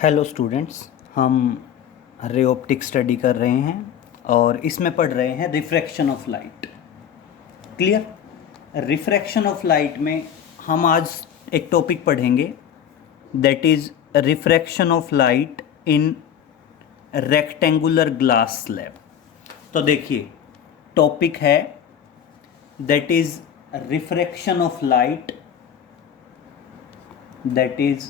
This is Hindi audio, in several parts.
हेलो स्टूडेंट्स, हम रे ऑप्टिक स्टडी कर रहे हैं और इसमें पढ़ रहे हैं refraction of light. Clear. Refraction of light में हम आज एक टॉपिक पढ़ेंगे, that is refraction of light in rectangular glass slab. तो देखिए, टॉपिक है that is refraction of light, that is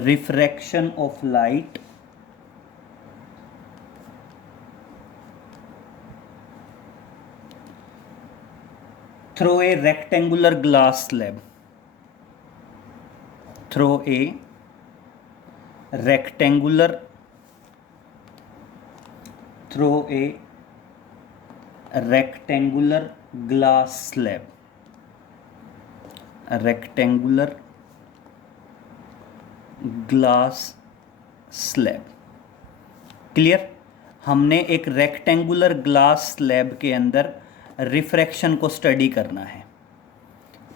refraction of light through a rectangular glass slab, through a rectangular through a rectangular glass slab, a rectangular glass slab. Clear. हमने एक रेक्टेंगुलर ग्लास स्लैब के अंदर रिफ्रैक्शन को स्टडी करना है।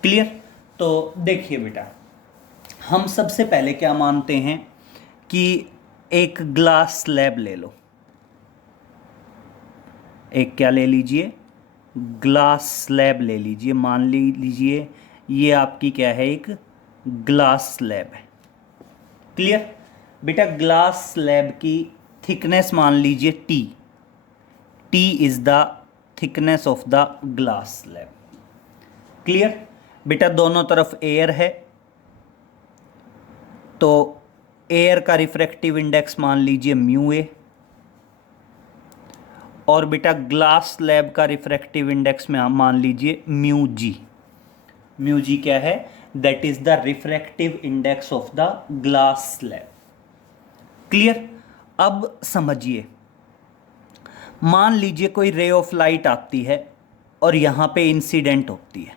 क्लियर। तो देखिए बेटा, हम सबसे पहले क्या मानते हैं कि एक ग्लास स्लैब ले लो। एक क्या ले लीजिए, ग्लास स्लैब ले लीजिए। मान लीजिए ये आपकी क्या है, एक ग्लास स्लैब है। क्लियर। बेटा, ग्लास स्लैब की थिकनेस मान लीजिए T. T is the thickness of the glass slab. Clear. बेटा, दोनों तरफ एयर है तो एयर का रिफ्रैक्टिव इंडेक्स मान लीजिए म्यू ए, और बेटा ग्लास स्लैब का रिफ्रैक्टिव इंडेक्स में हम मान लीजिए म्यू जी। म्यू जी क्या है? That is the refractive index of the glass slab. Clear. अब समझिए, मान लीजिए कोई रे ऑफ लाइट आती है और यहां पे इंसिडेंट होती है।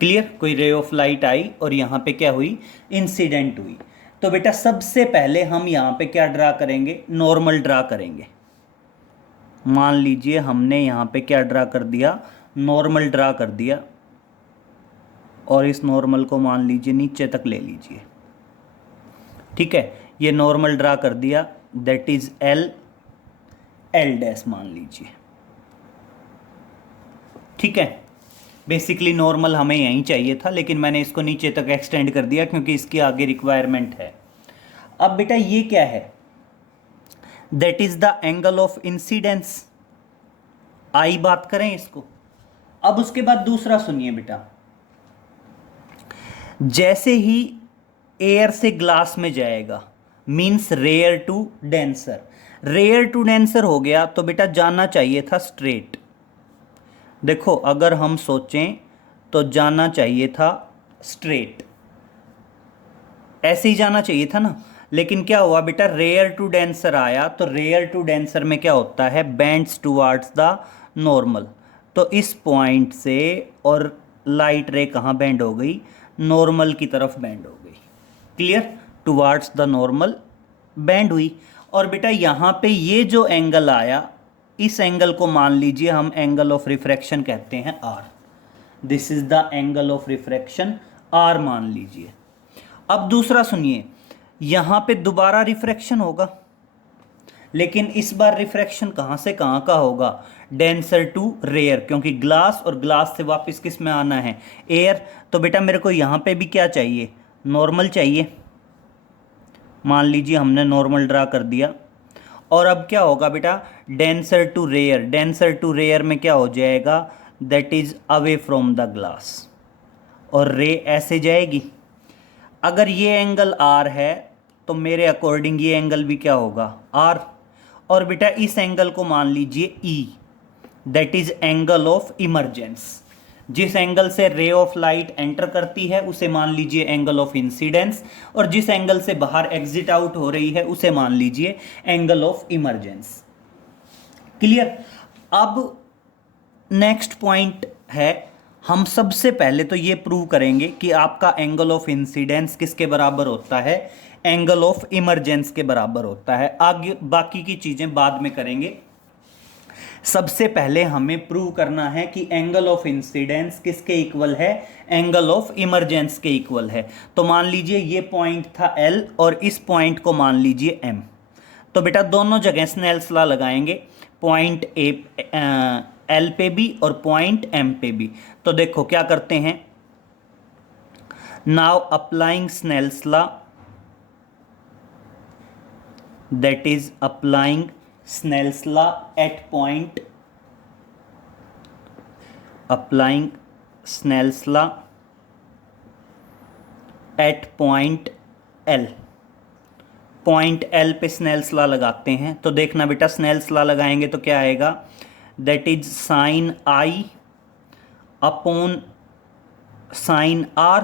क्लियर। कोई रे ऑफ लाइट आई और यहां पे क्या हुई, इंसिडेंट हुई। तो बेटा सबसे पहले हम यहां पे क्या ड्रा करेंगे, नॉर्मल ड्रा करेंगे। मान लीजिए हमने यहां पे क्या ड्रा कर दिया, नॉर्मल ड्रा कर दिया, और इस नॉर्मल को मान लीजिए नीचे तक ले लीजिए। ठीक है, ये नॉर्मल ड्रा कर दिया, दैट इज एल डैश मान लीजिए। ठीक है, बेसिकली नॉर्मल हमें यहीं चाहिए था, लेकिन मैंने इसको नीचे तक एक्सटेंड कर दिया क्योंकि इसकी आगे रिक्वायरमेंट है। अब बेटा ये क्या है, that is the angle of incidence. आई बात करें इसको। अब उसके बाद दूसरा सुनिए बेटा, जैसे ही एयर से ग्लास में जाएगा means rare to denser. Rare to denser हो गया तो बेटा जाना चाहिए था स्ट्रेट। देखो अगर हम सोचें तो जाना चाहिए था स्ट्रेट, ऐसे ही जाना चाहिए था ना। लेकिन क्या हुआ बेटा, रेयर टू डेंसर आया तो रेयर टू डेंसर में क्या होता है, बेंड्स टुवर्ड्स द नॉर्मल। तो इस पॉइंट से और लाइट रे कहाँ बेंड हो गई, नॉर्मल की तरफ बेंड हो गई। Clear. Towards the normal bend हुई। और बेटा यहाँ पे ये जो एंगल आया, इस एंगल को मान लीजिए हम एंगल ऑफ रिफ्रैक्शन कहते हैं R. This is the angle of refraction R मान लीजिए। अब दूसरा सुनिए, यहाँ पे दोबारा रिफ्रैक्शन होगा, लेकिन इस बार रिफ्रैक्शन कहाँ से कहाँ का होगा, डेंसर टू रेयर, क्योंकि ग्लास और ग्लास से वापस किस में आना है, एयर। तो बेटा मेरे को यहाँ पे भी क्या चाहिए, नॉर्मल चाहिए। मान लीजिए हमने नॉर्मल ड्रा कर दिया, और अब क्या होगा बेटा, denser to rare. Denser to rare में क्या हो जाएगा, that is away from the glass, और रे ऐसे जाएगी। अगर ये एंगल आर है तो मेरे अकॉर्डिंग ये एंगल भी क्या होगा, आर। और बेटा इस एंगल को मान लीजिए E, that is angle of emergence. जिस एंगल से रे ऑफ लाइट एंटर करती है उसे मान लीजिए एंगल ऑफ इंसिडेंस, और जिस एंगल से बाहर एग्जिट आउट हो रही है उसे मान लीजिए एंगल ऑफ इमरजेंस। क्लियर। अब नेक्स्ट पॉइंट है, हम सबसे पहले तो ये प्रूव करेंगे कि आपका एंगल ऑफ इंसिडेंस किसके बराबर होता है, एंगल ऑफ इमरजेंस के बराबर होता है। आगे बाकी की चीजें बाद में करेंगे। सबसे पहले हमें प्रूव करना है कि एंगल ऑफ इंसिडेंस किसके इक्वल है, एंगल ऑफ इमरजेंस के इक्वल है। तो मान लीजिए ये पॉइंट था L और इस पॉइंट को मान लीजिए M। तो बेटा दोनों जगह स्नेल्स लॉ लगाएंगे, पॉइंट L पे भी और पॉइंट M पे भी। तो देखो क्या करते हैं, now applying Snell's law, that is applying Snell's law at point, applying Snell's law at point L। Point L पे स्नेल्स लॉ लगाते हैं। तो देखना बेटा स्नेल्स लॉ लगाएंगे तो क्या आएगा, that is sine I upon sine R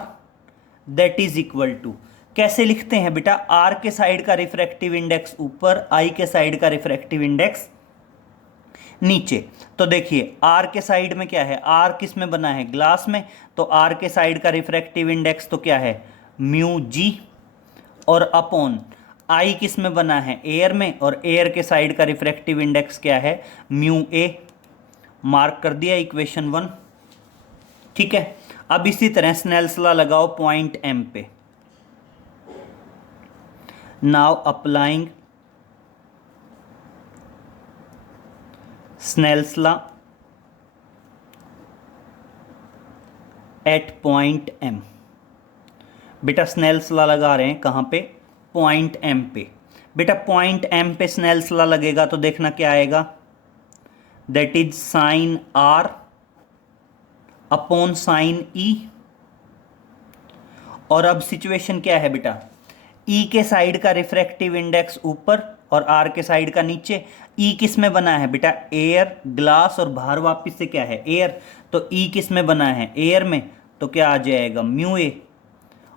that is equal to, कैसे लिखते हैं बेटा, R के साइड का रिफ्रैक्टिव इंडेक्स ऊपर, I के साइड का रिफ्रैक्टिव इंडेक्स नीचे। तो देखिए R के साइड में क्या है, R किस में बना है, ग्लास में, तो R के साइड का रिफ्रैक्टिव इंडेक्स तो क्या है म्यू जी, और अपॉन I किस में बना है, एयर में, और एयर के साइड का रिफ्रैक्टिव इंडेक्स क्या है म्यू ए। मार्क कर दिया इक्वेशन 1, ठीक है। अब इसी तरह स्नेल्स लॉ लगाओ पॉइंट M पे। Now applying Snell's law at point M। बेटा स्नेल्स लॉ लगा रहे हैं कहाँ पे, पॉइंट M पे। बेटा पॉइंट M पे स्नेल्स लॉ लगेगा तो देखना क्या आएगा, that is sine R upon sine E। और अब सिचुएशन क्या है बेटा, E के साइड का रिफ्रैक्टिव इंडेक्स ऊपर और R के साइड का नीचे। E किस में बना है बेटा, एयर, ग्लास, और बाहर वापस से क्या है एयर। तो E किस में बना है, एयर में, तो क्या आ जाएगा म्यू ए।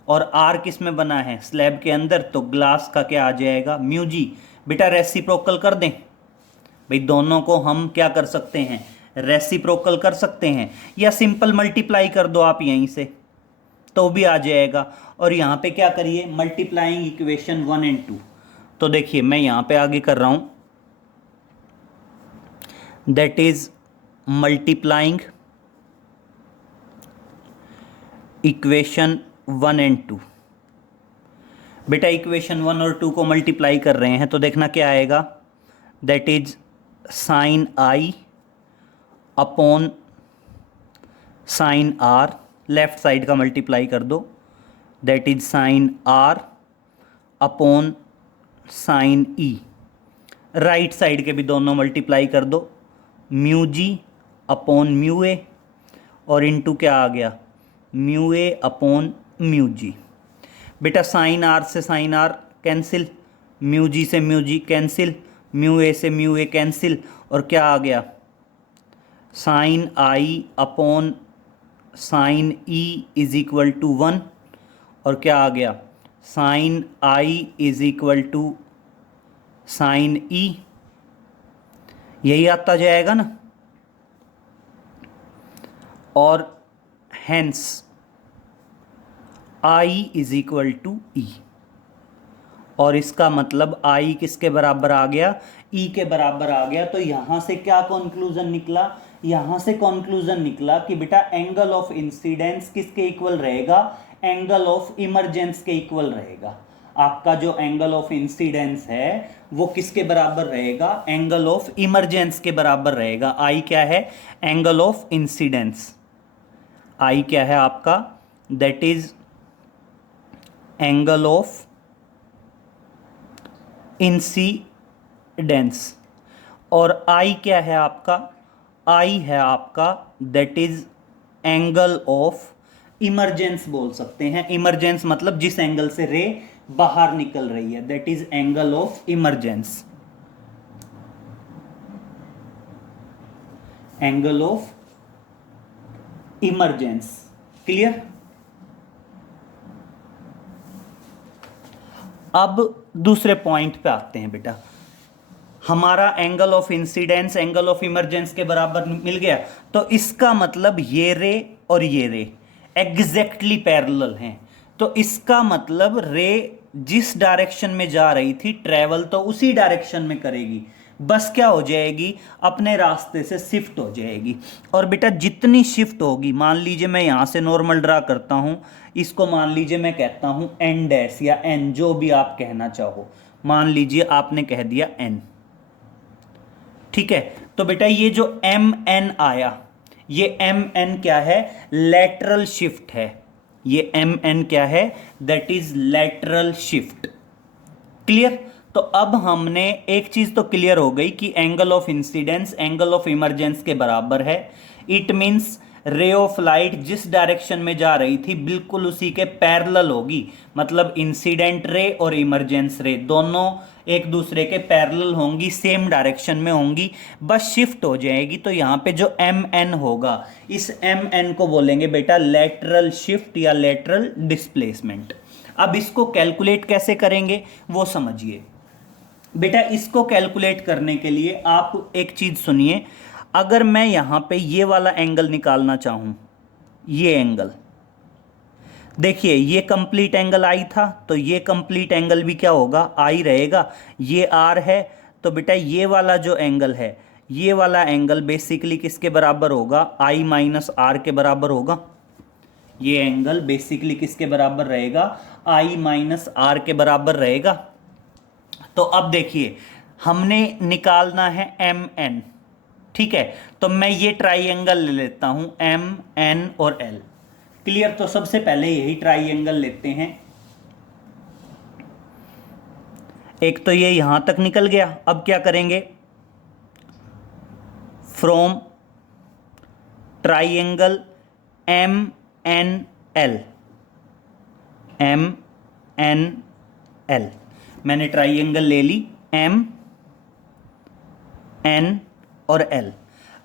और R किस में बना है, स्लैब के अंदर, तो ग्लास का क्या आ जाएगा म्यू जी। बेटा रेसिप्रोकल कर दें, भाई दोनों को हम क्या कर सकते हैं, रेसिप्रोकल कर सकते हैं, या सिंपल मल्टीप्लाई कर दो आप यहीं से तो भी आ जाएगा। और यहाँ पे क्या करिए, मल्टीप्लाइंग इक्वेशन 1 एंड 2। तो देखिए मैं यहाँ पे आगे कर रहा हूँ, that is multiplying equation 1 and 2। बेटा इक्वेशन 1 और 2 को मल्टीप्लाई कर रहे हैं तो देखना क्या आएगा, that is sine I upon sine R, left side का मल्टीप्लाई कर दो, that is sine R upon sine E। Right side के भी दोनों मल्टीप्लाई कर दो, mu G upon mu A, और इनटू क्या आ गया mu A upon mu G. बेटा साइन R से sign R cancel, mu G से mu G cancel, mu A से म्यू ए कैंसिल, और क्या आ गया sine I upon sine E is equal to 1, और क्या आ गया sine I is equal to sine E। यही आता जाएगा ना, और hence I is equal to E। और इसका मतलब I किसके बराबर आ गया, E के बराबर आ गया। तो यहां से क्या कंक्लूजन निकला, यहां से कंक्लूजन निकला कि बेटा एंगल ऑफ इंसिडेंस किसके इक्वल रहेगा, एंगल ऑफ इमरजेंस के इक्वल रहेगा। आपका जो एंगल ऑफ इंसिडेंस है वो किसके बराबर रहेगा, एंगल ऑफ इमरजेंस के बराबर रहेगा। I क्या है, एंगल ऑफ इंसिडेंस, I क्या है आपका, that is angle of incidence. और I क्या है आपका, I है आपका that is angle of emergence बोल सकते हैं। इमरजेंस मतलब जिस एंगल से रे बाहर निकल रही है, that is angle of emergence, angle of emergence. Clear. अब दूसरे पॉइंट पे आते हैं बेटा, हमारा angle of incidence angle of emergence के बराबर मिल गया, तो इसका मतलब ये रे और ये रे एग्जैक्टली पैरेलल हैं। तो इसका मतलब रे जिस डायरेक्शन में जा रही थी ट्रेवल तो उसी डायरेक्शन में करेगी। बस क्या हो जाएगी, अपने रास्ते से शिफ्ट हो जाएगी। और बेटा जितनी शिफ्ट होगी, मान लीजिए मैं यहाँ से नॉर्मल ड्रा करता हूँ, इसको मान लीजिए मैं कहता हूँ एन डैश या एन, जो भी आप कहना चाहो, मान लीजिए आपने कह दिया एन, ठीक है। तो बेटा ये जो एम एन आया, ये एम एन क्या है, लेटरल शिफ्ट है। ये एम एन क्या है, that is lateral shift. Clear. तो अब हमने एक चीज तो क्लियर हो गई कि angle of incidence angle of emergence के बराबर है। इट मींस रे ऑफ लाइट जिस डायरेक्शन में जा रही थी बिल्कुल उसी के पैरेलल होगी, मतलब इंसिडेंट रे और इमरजेंस रे दोनों एक दूसरे के पैरेलल होंगी, सेम डायरेक्शन में होंगी, बस शिफ्ट हो जाएगी। तो यहाँ पे जो एम एन होगा, इस एम एन को बोलेंगे बेटा लेटरल शिफ्ट या लेटरल डिस्प्लेसमेंट। अब इसको कैलकुलेट कैसे करेंगे वो समझिए बेटा। इसको कैलकुलेट करने के लिए आप एक चीज सुनिए, अगर मैं यहां पे ये वाला एंगल निकालना चाहूं, ये एंगल देखिए, ये कंप्लीट एंगल आई था, तो ये कंप्लीट एंगल भी क्या होगा, आई रहेगा। ये आर है, तो बेटा ये वाला जो एंगल है, ये वाला एंगल बेसिकली किसके बराबर होगा, आई माइनस आर के बराबर होगा। ये एंगल बेसिकली किसके बराबर रहेगा, आई माइनस आर के बराबर रहेगा। तो अब देखिए, हमने निकालना है एम एन, ठीक है। तो मैं ये ट्राइएंगल ले लेता हूं, एम एन और एल। क्लियर। तो सबसे पहले यही ट्राइएंगल लेते हैं। एक तो ये यहां तक निकल गया। अब क्या करेंगे, from triangle M N L, M N L, मैंने ट्राइएंगल ले ली एम एन और एल।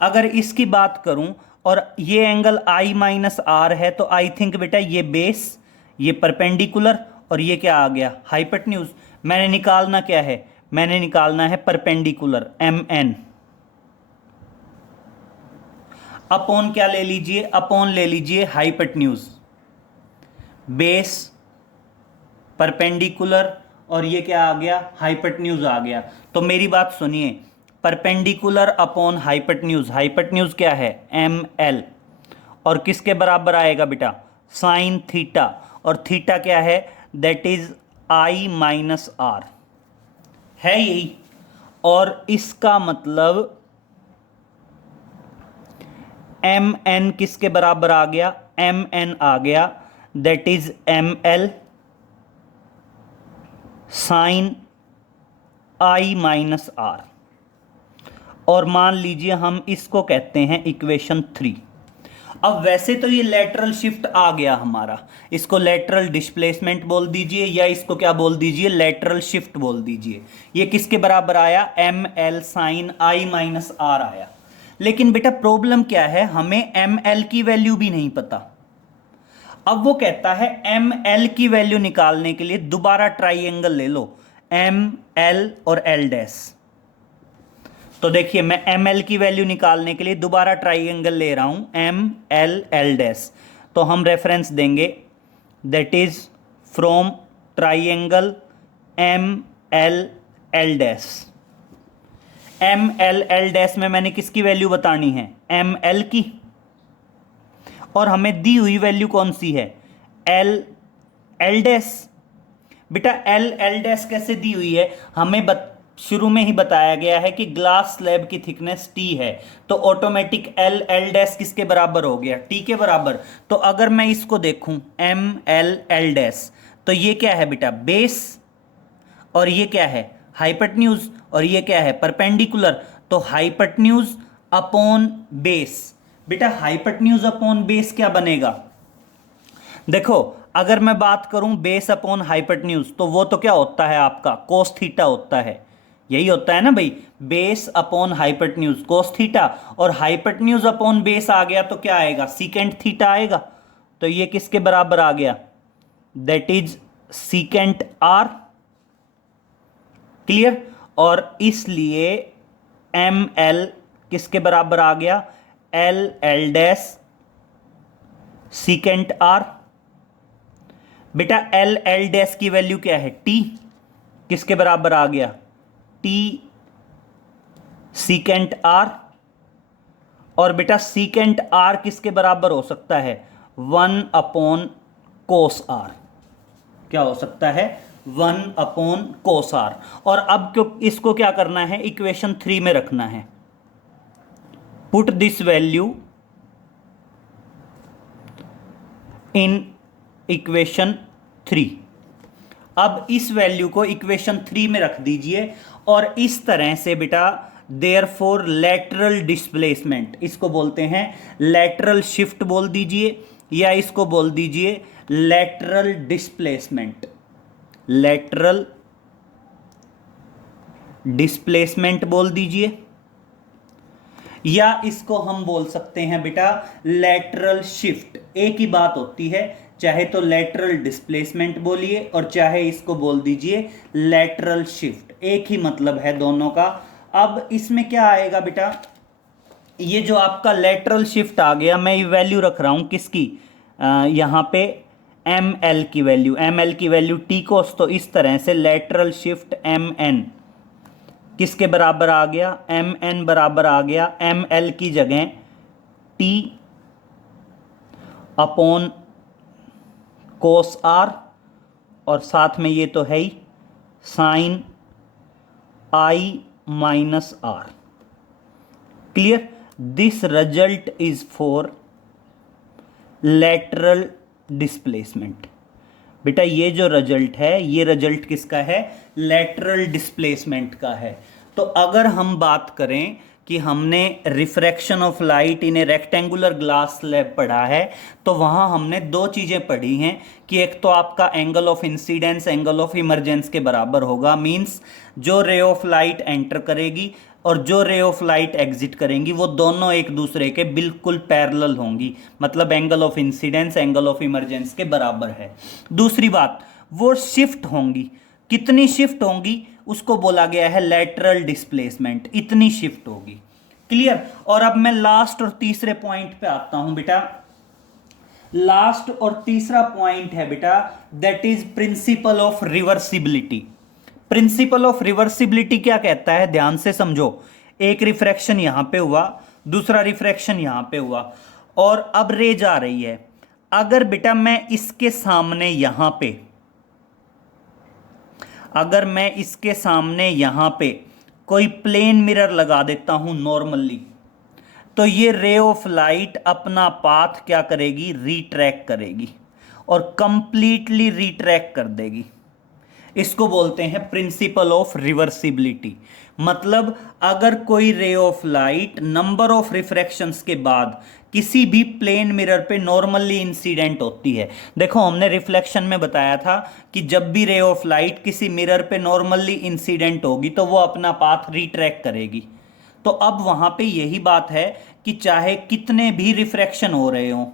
अगर इसकी बात करूं और ये एंगल आई माइनस आर है, तो आई थिंक बेटा ये बेस, ये परपेंडिकुलर और ये क्या आ गया, हाइपोटेन्यूज। मैंने निकालना क्या है, मैंने निकालना है परपेंडिकुलर एम एन अपॉन क्या ले लीजिए, अपॉन ले लीजिए हाइपोटेन्यूज। बेस परपेंडिकुलर और ये क्या आ गया, हाइपोटेन्यूज आ गया। तो मेरी बात सुनिए, परपेंडिकुलर अपॉन हाइपोटेन्यूज, हाइपोटेन्यूज क्या है, एम एल, और किसके बराबर आएगा बेटा, साइन थीटा, और थीटा क्या है, that is I minus R, है यही। और इसका मतलब एम एन किसके बराबर आ गया, एम एन आ गया, that is M L sine I minus R. और मान लीजिए हम इसको कहते हैं इक्वेशन 3। अब वैसे तो ये लेटरल शिफ्ट आ गया हमारा, इसको लेटरल डिस्प्लेसमेंट बोल दीजिए या इसको क्या बोल दीजिए, लेटरल शिफ्ट बोल दीजिए। ये किसके बराबर आया, M L sine I minus R आया। लेकिन बेटा प्रॉब्लम क्या है, हमें एम एल की वैल्यू भी नहीं पता। अब वो कहता है एम एल की वैल्यू निकालने के लिए दोबारा ट्राइएंगल ले लो, एम एल और एल डैश। तो देखिए, मैं एम एल की वैल्यू निकालने के लिए दोबारा ट्राइएंगल ले रहा हूं, एम एल एल डैश। तो हम रेफरेंस देंगे, that is from triangle M L L dash. M L L dash में मैंने किसकी वैल्यू बतानी है, एम एल की, और हमें दी हुई वैल्यू कौन सी है, एल एल डैश। बेटा एल एल डैश कैसे दी हुई है, हमें शुरू में ही बताया गया है कि ग्लास स्लैब की थिकनेस टी है, तो ऑटोमेटिक एल एल डैश किसके बराबर हो गया, टी के बराबर। तो अगर मैं इसको देखूं एम एल एल डैश, तो ये क्या है बेटा, बेस, और ये क्या है, हाइपोटेन्यूज, और ये क्या है, परपेंडिकुलर। तो हाइपोटेन्यूज अपॉन बेस, बेटा हाइपोटेन्यूज अपॉन बेस क्या बनेगा, देखो अगर मैं बात करूं बेस अपॉन हाइपोटेन्यूज, तो वो तो क्या होता है आपका, कोस थीटा होता है, यही होता है ना भाई, base upon hypotenuse cos theta, और हाइपोटेन्यूज अपॉन बेस आ गया तो क्या आएगा, सीकेंट थीटा आएगा। तो ये किसके बराबर आ गया, that is secant R. Clear. और इसलिए एम एल किसके बराबर आ गया, L L dash secant R. बेटा एल एल डैश की वैल्यू क्या है, टी, किसके बराबर आ गया, टी सीकेंट आर, और बेटा सीकेंट आर किसके बराबर हो सकता है? 1 अपॉन कोस आर। क्या हो सकता है? 1 अपॉन कोस आर। और अब क्यों इसको क्या करना है? इक्वेशन 3 में रखना है। Put this value in equation 3। अब इस वैल्यू को इक्वेशन 3 में रख दीजिए और इस तरह से बेटा देयरफॉर लैटरल डिस्प्लेसमेंट, इसको बोलते हैं लैटरल शिफ्ट बोल दीजिए, या इसको बोल दीजिए लैटरल डिस्प्लेसमेंट। लैटरल डिस्प्लेसमेंट बोल दीजिए, या इसको हम बोल सकते हैं बेटा लैटरल शिफ्ट। एक ही बात होती है, चाहे तो लैटरल डिस्प्लेसमेंट बोलिए और चाहे इसको बोल दीजिए लैटरल शिफ्ट, एक ही मतलब है दोनों का। अब इसमें क्या आएगा बेटा? ये जो आपका लैटरल शिफ्ट आ गया, मैं ये वैल्यू रख रहा हूं किसकी? यहां पे एम एल की वैल्यू, एम एल की वैल्यू टी कोस। तो इस तरह से लैटरल शिफ्ट एम एन किसके बराबर आ गया? एम एन बराबर आ गया एम एल की जगह टी अपॉन कोस आर, और साथ में ये तो है ही sine I minus R. Clear? This result is for lateral displacement. बेटा ये जो रिजल्ट है, ये रिजल्ट किसका है? लैटरल डिस्प्लेसमेंट का है। तो अगर हम बात करें कि हमने refraction of light in A rectangular glass slab पढ़ा है, तो वहां हमने दो चीजें पढ़ी हैं कि एक तो आपका angle of incidence angle of emergence के बराबर होगा, मींस जो रे ऑफ लाइट एंटर करेगी और जो रे ऑफ लाइट एग्जिट करेंगी वो दोनों एक दूसरे के बिल्कुल पैरेलल होंगी, मतलब angle of incidence angle of emergence के बराबर है। दूसरी बात, वो शिफ्ट होंगी। कितनी शिफ्ट होंगी उसको बोला गया है लैटरल डिस्प्लेसमेंट, इतनी शिफ्ट होगी। क्लियर? और अब मैं लास्ट और तीसरे पॉइंट पे आता हूं बेटा। लास्ट और तीसरा पॉइंट है बेटा, that is principal of reversibility. Principal of reversibility क्या कहता है? ध्यान से समझो। एक रिफ्रैक्शन यहां पे हुआ, दूसरा रिफ्रैक्शन यहां पे हुआ, और अब रे जा रही है। अगर बेटा मैं इसके सामने यहां पे, अगर मैं इसके सामने यहां पे कोई प्लेन मिरर लगा देता हूं नॉर्मली, तो ये रे ऑफ लाइट अपना पाथ क्या करेगी? रिट्रैक करेगी, और कंप्लीटली रिट्रैक कर देगी। इसको बोलते हैं प्रिंसिपल ऑफ रिवर्सिबिलिटी। मतलब अगर कोई ray of light number of refractions के बाद किसी भी प्लेन मिरर पे नॉर्मली इंसिडेंट होती है, देखो हमने रिफ्लेक्शन में बताया था कि जब भी रे ऑफ लाइट किसी मिरर पे नॉर्मली इंसिडेंट होगी तो वो अपना पाथ रिट्रैक करेगी। तो अब वहां पे यही बात है कि चाहे कितने भी रिफ्रैक्शन हो रहे हों,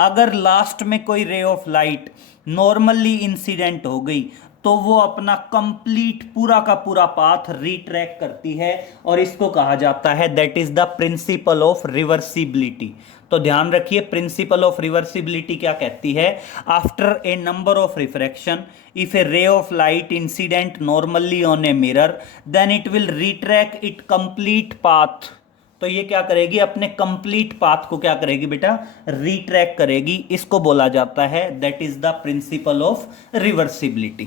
अगर लास्ट में कोई ray of light normally incident हो गई तो वो अपना कंप्लीट पूरा का पूरा पाथ रिट्रैक करती है, और इसको कहा जाता है that is the principle of reversibility. तो ध्यान रखिए, प्रिंसिपल ऑफ रिवर्सिबिलिटी क्या कहती है? After a number of refraction, if a ray of light incident normally on a mirror, then it will retrace it complete path. तो ये क्या करेगी? अपने कंप्लीट पाथ को क्या करेगी बेटा? रिट्रैक करेगी। इसको बोला जाता है that is the principle of reversibility.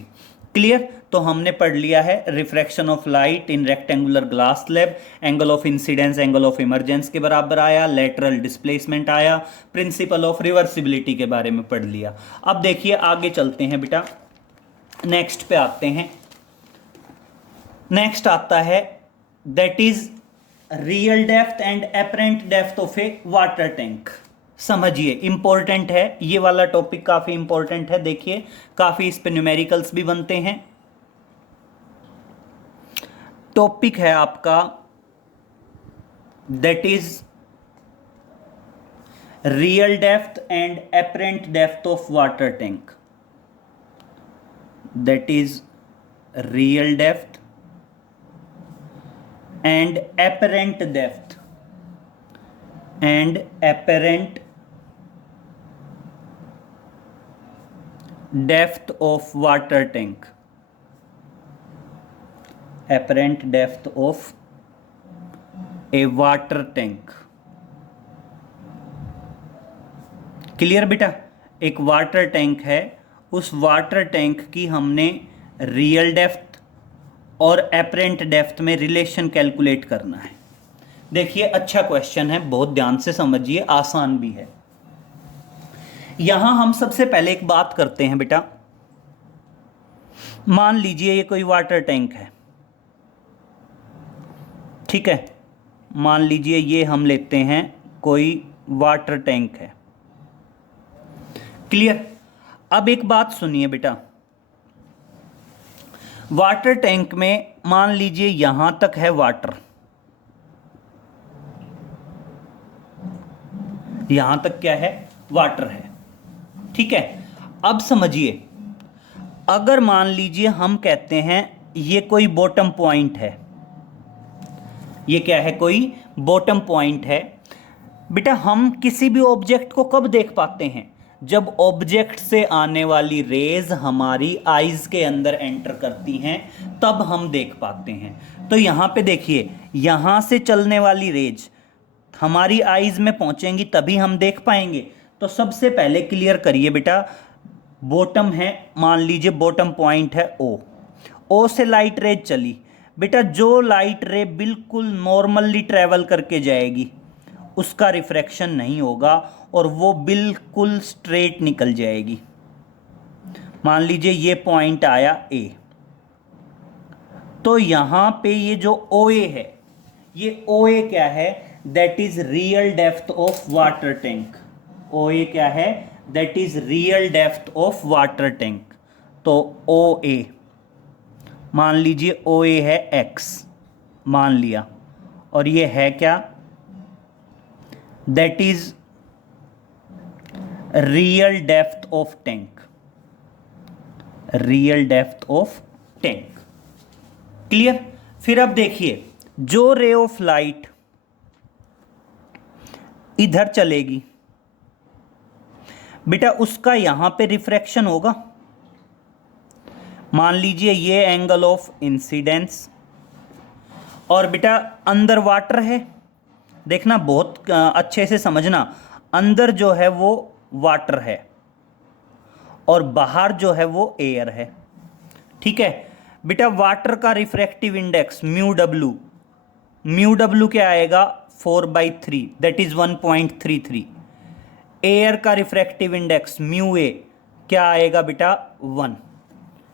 Clear? तो हमने पढ़ लिया है refraction of light in rectangular glass slab, angle of incidence angle of emergence के बराबर आया, लेटरल डिस्प्लेसमेंट आया, प्रिंसिपल ऑफ रिवर्सिबिलिटी के बारे में पढ़ लिया। अब देखिए आगे चलते हैं बेटा, नेक्स्ट पे आते हैं। नेक्स्ट आता है that is real depth and apparent depth of A water tank. समझिए, इंपॉर्टेंट है ये वाला टॉपिक, काफी इंपॉर्टेंट है। देखिए काफी इस पे न्यूमेरिकल्स भी बनते हैं। टॉपिक है आपका that is real depth and apparent depth of water tank. That is real depth and apparent depth and apparent depth of water tank, apparent depth of A water tank. Clear बेटा, एक वाटर टैंक है, उस वाटर टैंक की हमने रियल डेप्थ और एपरेंट डेप्थ में रिलेशन कैलकुलेट करना है। देखिए अच्छा क्वेश्चन है, बहुत ध्यान से समझिए, आसान भी है। यहां हम सबसे पहले एक बात करते हैं बेटा, मान लीजिए ये कोई वाटर टैंक है, ठीक है, मान लीजिए ये हम लेते हैं कोई वाटर टैंक है। क्लियर। अब एक बात सुनिए बेटा, वाटर टैंक में मान लीजिए यहां तक है वाटर, यहां तक क्या है, वाटर है, ठीक है। अब समझिए, अगर मान लीजिए हम कहते हैं ये कोई बॉटम पॉइंट है, ये क्या है, कोई बॉटम पॉइंट है। बेटा हम किसी भी ऑब्जेक्ट को कब देख पाते हैं, जब ऑब्जेक्ट से आने वाली रेज हमारी आईज के अंदर एंटर करती हैं, तब हम देख पाते हैं। तो यहां पे देखिए, यहां से चलने वाली रेज हमारी आईज में पहुंचेंगी तभी हम देख पाएंगे। तो सबसे पहले क्लियर करिए बेटा, बॉटम है, मान लीजिए बॉटम पॉइंट है ओ से लाइट रेज चली, बेटा जो लाइट रे बिल्कुल नॉर्मली ट्रेवल करके जाएगी उसका रिफ्रैक्शन नहीं होगा और वो बिल्कुल स्ट्रेट निकल जाएगी। मान लीजिए ये पॉइंट आया ए, तो यहां पे ये जो ओ ए है, ये ओ ए क्या है, that is real depth of water tank. O A क्या है, that is real depth of water tank. तो ओ ए मान लीजिए, ओ ए है एक्स मान लिया, और ये है क्या, that is real depth of tank, real depth of tank. Clear. फिर अब देखिए, जो रे ऑफ लाइट इधर चलेगी बेटा, उसका यहां पे रिफ्रैक्शन होगा। मान लीजिए ये एंगल ऑफ इंसिडेंस, और बेटा अंदर वाटर है, देखना बहुत अच्छे से समझना, अंदर जो है वो वाटर है और बाहर जो है वो एयर है, ठीक है। बेटा वाटर का रिफ्रैक्टिव इंडेक्स म्यू डब्ल्यू क्या आएगा, 4/3, दैट इज 1.33। एयर का रिफ्रैक्टिव इंडेक्स म्यू ए क्या आएगा बेटा, 1।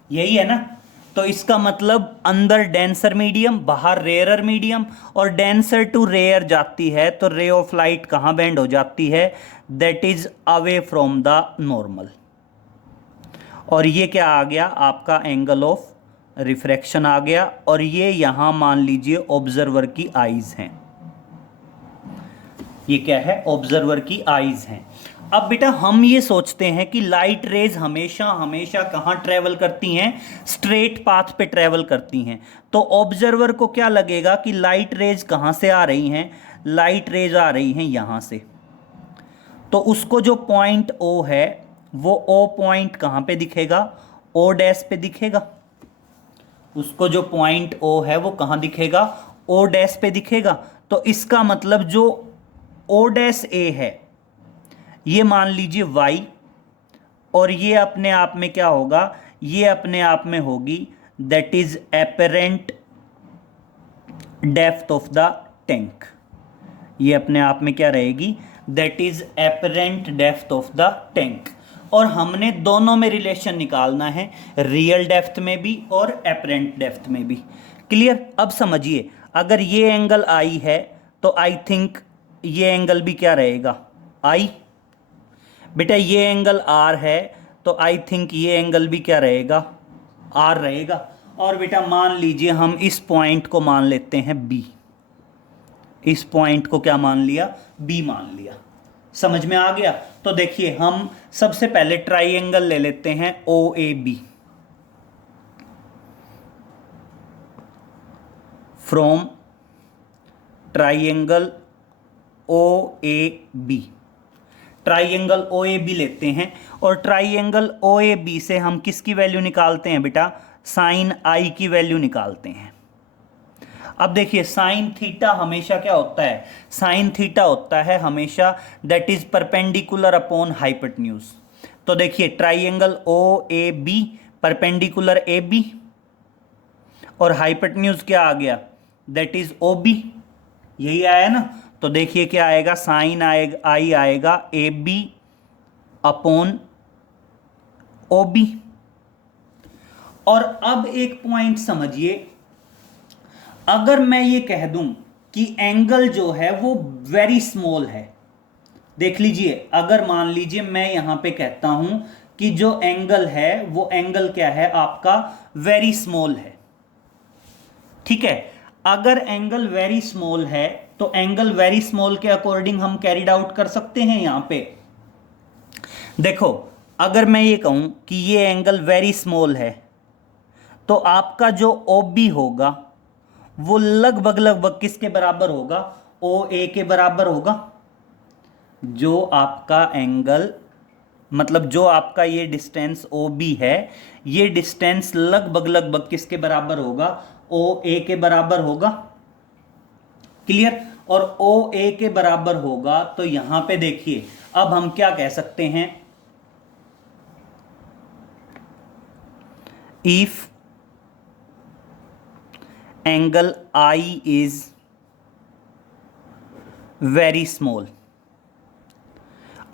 यही है ना। तो इसका मतलब अंदर डेंसर मीडियम, बाहर रेयरर मीडियम, और डेंसर टू रेयर जाती है तो रे ऑफ लाइट कहाँ बेंड हो जाती है, that is away from the normal. और ये क्या आ गया, आपका एंगल ऑफ रिफ्रैक्शन आ गया, और ये यहां मान लीजिए ऑब्जर्वर की आईज हैं, ये क्या है, ऑब्जर्वर की आईज हैं। अब बेटा हम ये सोचते हैं कि लाइट रेज हमेशा हमेशा कहाँ ट्रेवल करती हैं, स्ट्रेट पाथ पे ट्रेवल करती हैं। तो ऑब्जर्वर को क्या लगेगा कि लाइट रेज कहाँ से आ रही हैं, लाइट रेज आ रही हैं यहाँ से। तो उसको जो पॉइंट ओ है वो ओ पॉइंट कहाँ पे दिखेगा, ओ डैश पे दिखेगा। उसको जो पॉइंट ओ है वो कहाँ दिखेगा, ओ डैश पे दिखेगा। तो इसका मतलब जो ओ डैश ए है ये मान लीजिए y, और ये अपने आप में क्या होगा, ये अपने आप में होगी that is apparent depth of the tank. ये अपने आप में क्या रहेगी, that is apparent depth of the tank. और हमने दोनों में रिलेशन निकालना है, रियल डेप्थ में भी और एपरेंट डेप्थ में भी। क्लियर। अब समझिए, अगर ये एंगल आई है तो आई थिंक ये एंगल भी क्या रहेगा, आई। बेटा ये एंगल आर है तो आई थिंक ये एंगल भी क्या रहेगा, आर रहेगा। और बेटा मान लीजिए हम इस पॉइंट को मान लेते हैं बी, इस पॉइंट को क्या मान लिया, बी मान लिया। समझ में आ गया। तो देखिए हम सबसे पहले ट्राइएंगल ले लेते हैं O A B. From triangle O A B, triangle O A B लेते हैं, और ट्राइएंगल ओ ए बी से हम किसकी वैल्यू निकालते हैं बेटा, साइन आई की वैल्यू निकालते हैं। अब देखिए साइन थीटा हमेशा क्या होता है, साइन थीटा होता है हमेशा that is perpendicular upon hypotenuse. तो देखिए triangle O A B perpendicular A B और हाइपोटेन्यूज क्या आ गया, दैट इज ओ बी, यही आया ना। तो देखिए क्या आएगा, साइन आएगा आई आएगा A B upon O B. और अब एक पॉइंट समझिए, अगर मैं ये कह दूं कि एंगल जो है वो वेरी स्मॉल है, देख लीजिए, अगर मान लीजिए मैं यहां पे कहता हूं कि जो एंगल है वो एंगल क्या है आपका, वेरी स्मॉल है, ठीक है। अगर एंगल वेरी स्मॉल है तो एंगल वेरी स्मॉल के अकॉर्डिंग हम कैरिड आउट कर सकते हैं यहां पे। देखो अगर मैं ये कहूं कि ये एंगल वेरी स्मॉल है तो आपका जो ओ बी होगा वो लगभग लगभग किसके बराबर होगा, ओ ए के बराबर होगा। जो आपका एंगल मतलब जो आपका ये डिस्टेंस ओ बी है, ये डिस्टेंस लगभग लगभग किसके बराबर होगा, ओ ए के बराबर होगा। क्लियर। और ओ ए के बराबर होगा तो यहां पे देखिए अब हम क्या कह सकते हैं, if angle I is very small,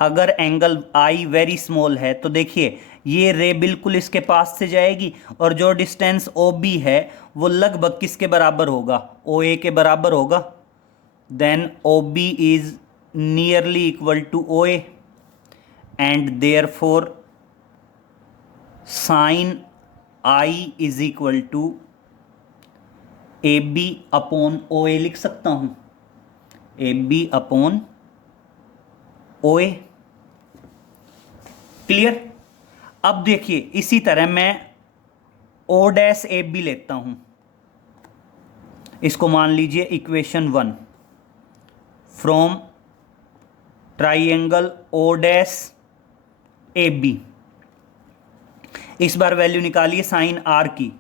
अगर एंगल आई वेरी स्मॉल है तो देखिए ये रे बिल्कुल इसके पास से जाएगी और जो डिस्टेंस ओ बी है वो लगभग किसके बराबर होगा, ओ ए के बराबर होगा। Then O B is nearly equal to O A and therefore sine I is equal to A B upon O A लिख सकता हूं, A B upon O A. Clear. अब देखिए इसी तरह मैं ओ डैश ए बी लेता हूं, इसको मान लीजिए equation 1 from triangle O dash A B. इस बार वैल्यू निकालिए साइन आर की,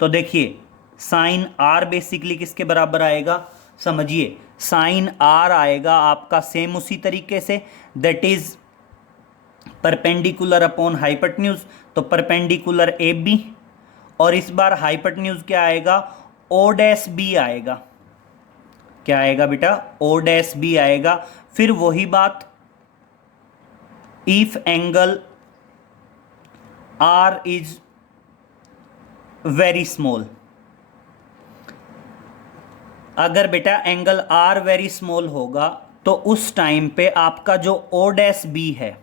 तो देखिए साइन आर बेसिकली किसके बराबर आएगा, समझिए साइन आर आएगा आपका सेम उसी तरीके से, that is perpendicular upon hypotenuse, तो परपेंडिकुलर ए बी, और इस बार हाइपोटेन्यूज क्या आएगा, ओ डैश बी आएगा। क्या आएगा बेटा, ओ डैश बी आएगा। फिर वही बात, if angle R is very small, अगर बेटा एंगल आर वेरी स्मॉल होगा तो उस टाइम पे आपका जो ओ डैश बी है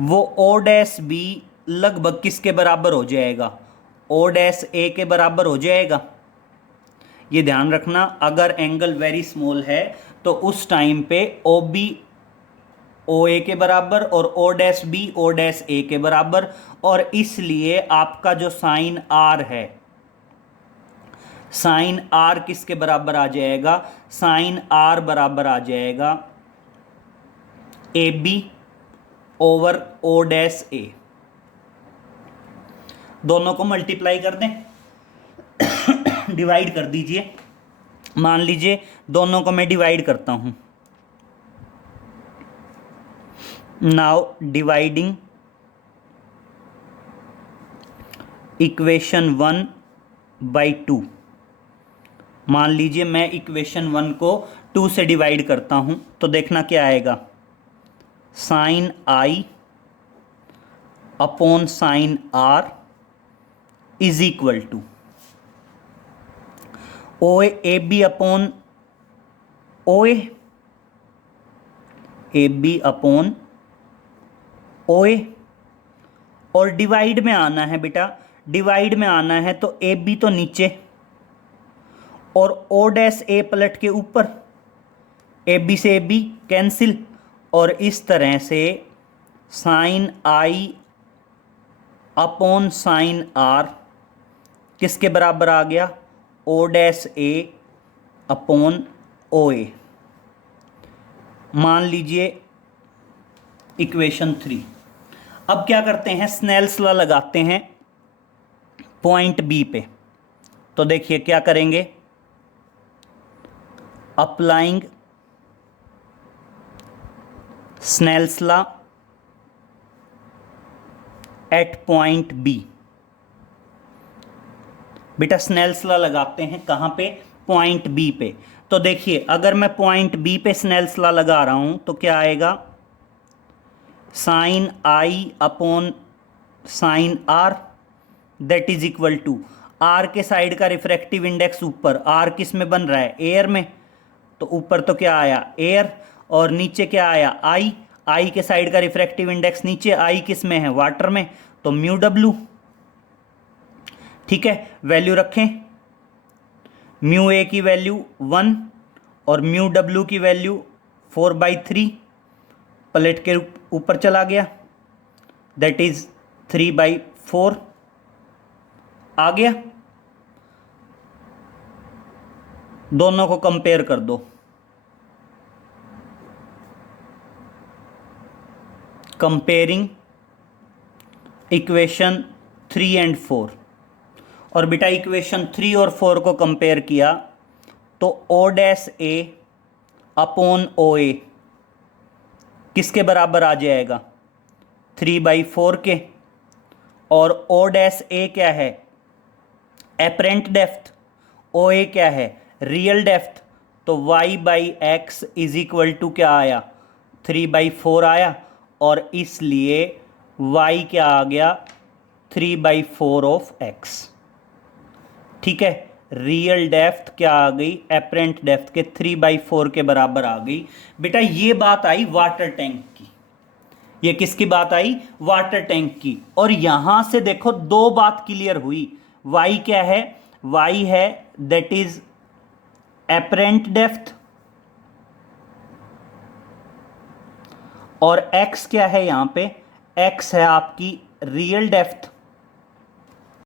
वो ओ डैश बी लगभग किसके बराबर हो जाएगा, ओ डैश ए के बराबर हो जाएगा। ये ध्यान रखना, अगर एंगल वेरी स्मॉल है तो उस टाइम पे ओ बी ओ ए के बराबर और O dash B O dash A के बराबर, और इसलिए आपका जो साइन आर है, साइन आर किसके बराबर आ जाएगा, साइन आर बराबर आ जाएगा A B over O dash A. दोनों को मल्टीप्लाई कर दें, डिवाइड कर दीजिए। मान लीजिए दोनों को मैं डिवाइड करता हूं, नाउ डिवाइडिंग इक्वेशन 1 बाई 2। मान लीजिए मैं इक्वेशन 1 को 2 से डिवाइड करता हूं तो देखना क्या आएगा, sine I upon sine R is equal to O A B upon O A B upon O A. और डिवाइड में आना है बेटा, डिवाइड में आना है तो ए बी तो नीचे और ओ डैश ए पलट के ऊपर, ए बी से ए बी कैंसिल, और इस तरह से sine I upon sine R किसके बराबर आ गया, ओ डैश ए अपॉन ओ ए। मान लीजिए इक्वेशन 3। अब क्या करते हैं, स्नेल्स लॉ लगाते हैं पॉइंट बी पे। तो देखिए क्या करेंगे, applying Snell's law at point B. बेटा स्नेल्स लॉ लगाते हैं कहाँ पे, पॉइंट बी पे। तो देखिए अगर मैं पॉइंट बी पे स्नेल्स लॉ लगा रहा हूं तो क्या आएगा, sine I upon sine R that is equal to, R के साइड का रिफ्रैक्टिव इंडेक्स ऊपर, आर किस में बन रहा है, एयर में, तो ऊपर तो क्या आया एयर, और नीचे क्या आया आई, आई के साइड का रिफ्रैक्टिव इंडेक्स नीचे, आई किस में है वाटर में, तो म्यू डब्ल्यू। ठीक है, वैल्यू रखें, म्यू ए की वैल्यू 1 और म्यू डब्ल्यू की वैल्यू 4/3, प्लेट के ऊपर चला गया, दैट इज 3/4 आ गया। दोनों को कंपेयर कर दो, कंपेयरिंग इक्वेशन 3 एंड 4। और बेटा इक्वेशन 3 और 4 को कंपेयर किया तो ओ डैश ए अपॉन ओ ए किसके बराबर आ जाएगा, 3/4 के, और ओ डैश ए क्या है, एपरेंट डेप्थ, ओ ए क्या है, रियल डेप्थ, तो y/x इज इक्वल टू क्या आया, 3/4 आया, और इसलिए y क्या आ गया, 3/4 ऑफ x। ठीक है, रियल डेप्थ क्या आ गई, एपरेंट डेप्थ के 3/4 के बराबर आ गई। बेटा ये बात आई वाटर टैंक की, ये किसकी बात आई, वाटर टैंक की। और यहां से देखो दो बात क्लियर हुई, y क्या है, y है दैट इज एपरेंट डेप्थ, और x क्या है, यहां पे x है आपकी रियल डेप्थ।